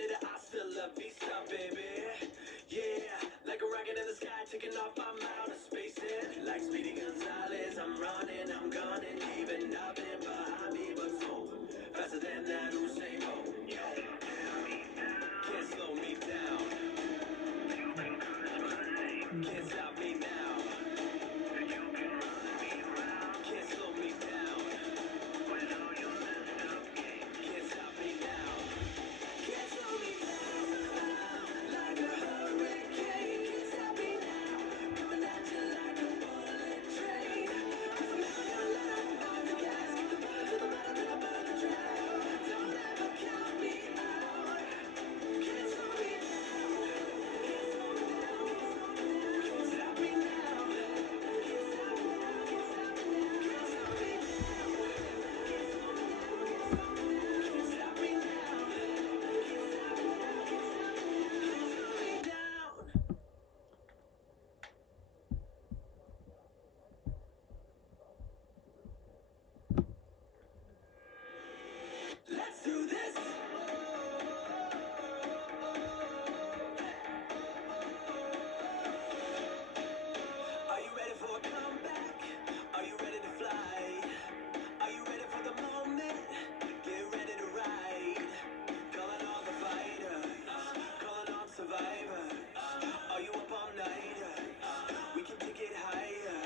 it hasta la vista, baby. Yeah, like a rocket in the sky, taking off, I'm out of space. Like Speedy Gonzalez, I'm running, I'm gunning, leaving nothing behind me but smoke. Faster than that Usain Bolt. Can't slow me down. Can't stop me now. Can't slow me down. Can't stop me now. Can't slow me down. Like a hurricane. Can't stop me now. Coming at you like a bullet train. 'Cause I'm never gonna let up on the gas. Keep the pedal to the metal till I burn the track. Don't ever count me out. Can't slow me down. Can't slow me down. Can't stop me now. Can't stop me now. Can't stop me now. Can't slow me down. Can't slow me down. Can't stop me now. Can't stop me now. Can't stop me now. Can't slow me down. Let's do this. Are you ready for a comeback? Are you ready to fly? Are you ready for the moment? Get ready to ride. Calling all the fighters, calling on survivors. Are you up all night? We can take it higher.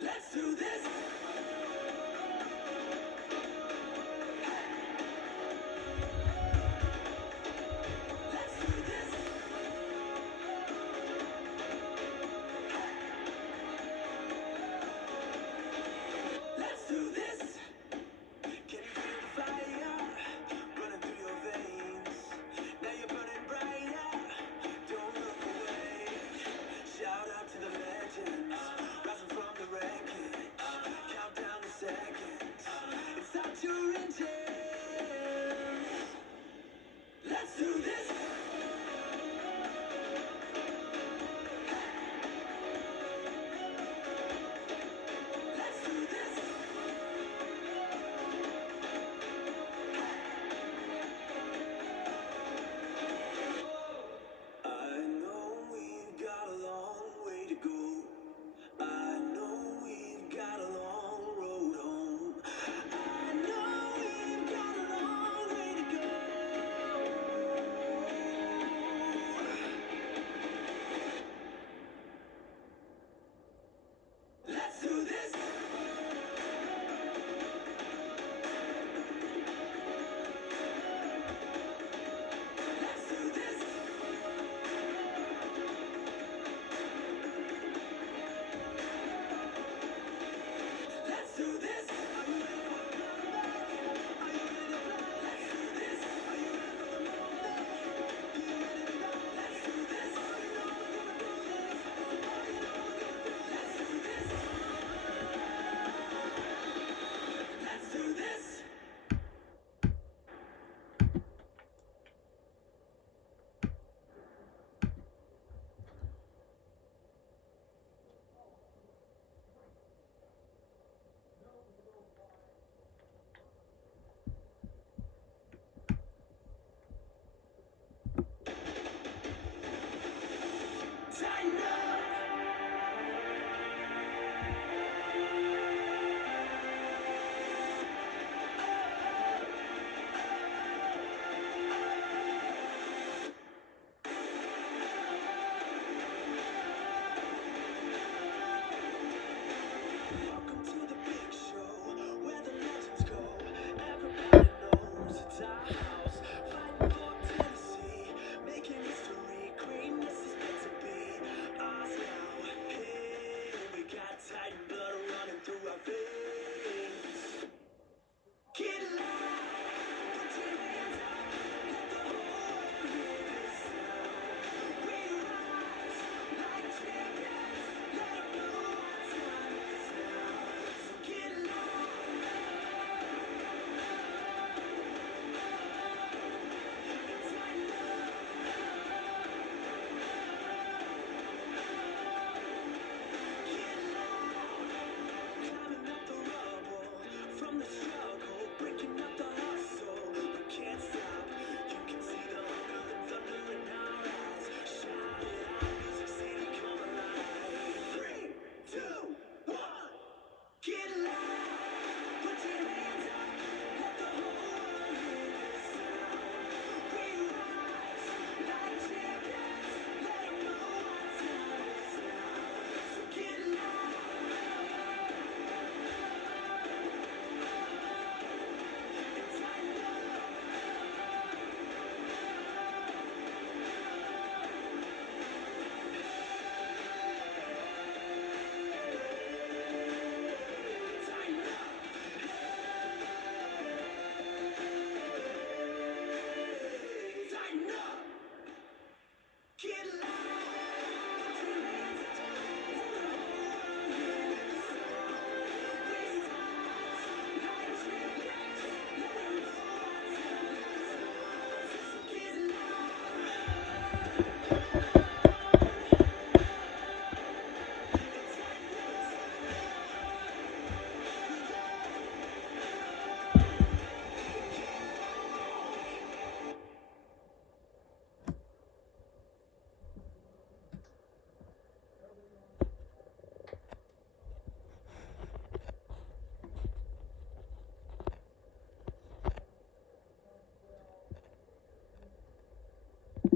Let's do this. Let's do this. Let's do this. Can you feel the fire running through your veins? Now you're burning brighter. Don't look away. Shout out to the legends, rising from the wreckage. Count down the seconds. It's out your engines. Let's do this.